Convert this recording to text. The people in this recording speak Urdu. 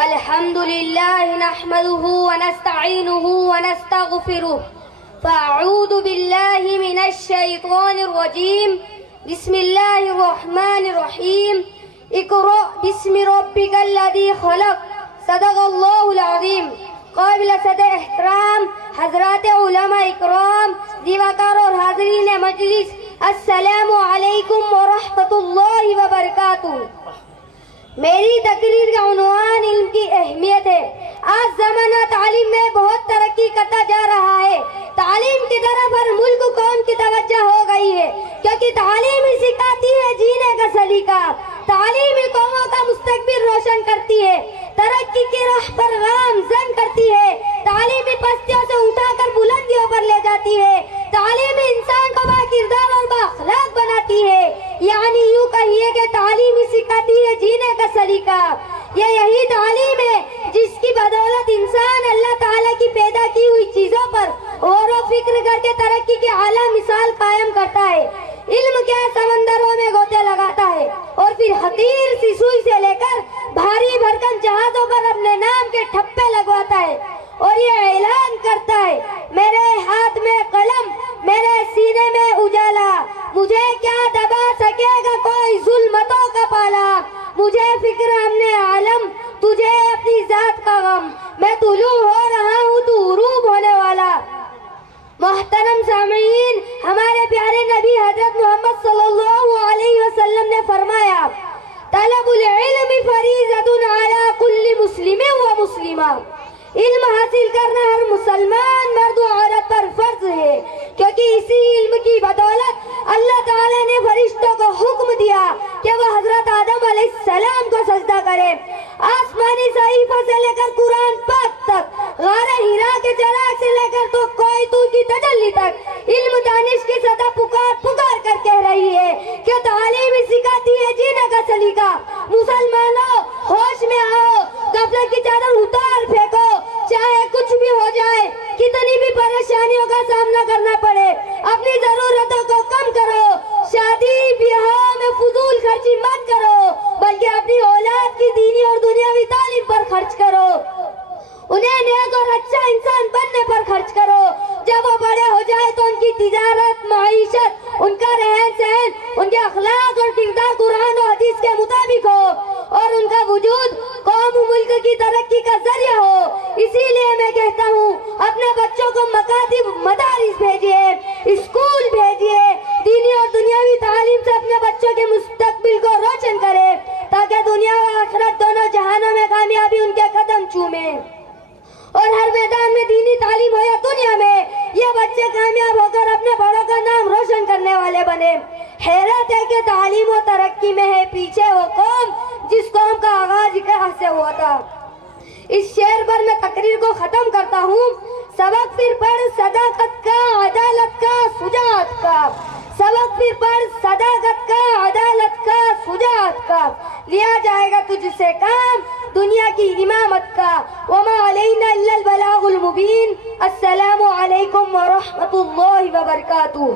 الحمد لله نحمده ونستعينه ونستغفره فأعوذ بالله من الشيطان الرجيم بسم الله الرحمن الرحيم اقرأ باسم ربك الذي خلق صدق اللہ العظیم. قابل صدر احترام حضرات علماء اکرام، دیوکار اور حاضرین مجلس، السلام علیکم ورحمۃ اللہ وبرکاتہ. میری تقریر کا عنوان علم کی اہمیت ہے. آج زمانہ تعلیم میں بہت ترقی کرتا جا رہا ہے. تعلیم کی طرف ہر ملک قوم کی توجہ ہو گئی ہے، کیونکہ تعلیم ہی سکھاتی ہے جینے کا سلیقہ. تعلیم ہی قوموں کا مستقبل روشن کرتی ہے، ترقی کی راہ پر گامزن کرتی ہے. تعلیم ہی پستیوں سے اٹھا کر بلندیوں پر لے جاتی ہے. تعلیم ہی انسان کو باکردار اور بااخلاق بناتی ہے. یعنی یوں کہیے کہ تعلیم ہی سکھاتی ہے جینے کا سلیقہ. یہی تعلیم ہے جس کی بدولت انسان اللہ تعالیٰ کی پیدا کی ہوئی چیزوں پر غور و فکر کر کے ترقی کی اعلیٰ مثال قائم کرتا ہے. علم کے سمندروں میں گوتے لگاتا ہے اور پھر حقیر سی سوئی سے لے کر بھاری بھرکن جہازوں پر اپنے نام کے ٹھپے لگواتا ہے اور یہ اعلان کرتا ہے، میرے ہاتھ میں قلم، میرے سینے میں اجالا، مجھے کیا دبا سکے گا کوئی ظلمتوں کا پالا. مجھے فکر ہم نے عالم، تجھے اپنی ذات کا غم، میں طلوع ہو رہا ہوں تو غروب ہونے والا. محترم سامعین، ہمارے پیارے نبی حضرت محمد صلی اللہ علیہ وسلم نے فرمایا، طلب العلم فریضۃ علی کل مسلم و مسلمہ. علم حاصل کرنا ہر مسلمان مرد و عورت پر فرض ہے، کیونکہ اسی علم کی بدولت اللہ تعالیٰ نے فرشتوں کو حکم دیا کہ وہ حضرت آدم علیہ السلام کو سجدہ کرے. آسمانی صحیفہ سے لے کر قرآن پاک تک، غار ہرا کے چراغ سے لے کر تو کوئی تو کی تجلی تک، علم دانش کی سطح پکار پکار کر کہہ رہی ہے کہ تعلیم سکھاتی ہے جینے کا سلیقہ. مسلمانوں، ہوش میں آؤ، غفلت کی چادر اتار پھینکو. چاہے کچھ بھی ہو جائے، کتنی بھی پریشانیوں کا سامنا کرنا پڑے، اپنی ضرورتوں کو کم کرو. شادی بیاہ میں فضول خرچی مت کرو، بلکہ اپنی اولاد کی دینی اور دنیاوی تعلیم پر خرچ کرو. انہیں نیک اور اچھا انسان بننے پر خرچ کرو. جب وہ بڑے ہو جائے تو ان کی تجارت، معیشت، ان کا رہن سہن، ان کے اخلاق اور کردار قرآن و حدیث کے مطابق ہو اور ان کا وجود قوم و ملک کی ترقی کا ذریعہ ہو. اسی لیے میں کہتا ہوں، اپنے بچوں کو مکاتب، مدارس بھیجیے، اسکول بھیجیے، دینی اور دنیاوی تعلیم سے اپنے بچوں کے مستقبل کو روشن کرے، تاکہ دنیا و آخرت دونوں جہانوں میں کامیابی ان کے قدم چومے. اور ہر میدان میں دینی تعلیم ہو یا دنیا میں، یہ بچے کامیاب ہو کر اپنے بڑوں کا نام روشن کرنے والے بنے. حیرت ہے کہ تعلیم و ترقی میں ہے پیچھے وہ قوم جس قوم کا آغاز اقرا سے ہوا تھا. اس شعر پر میں تقریر کو ختم کرتا ہوں. سبق پھر پڑھ صداقت کا، عدالت کا، شجاعت کا. سبق پھر پڑھ صداقت کا، عدالت کا، شجاعت کا. لیا جائے گا تجھ سے کام دنیا کی امامت کا. وما علینا الا البلاغ المبین. السلام علیکم ورحمۃ اللہ وبرکاتہ.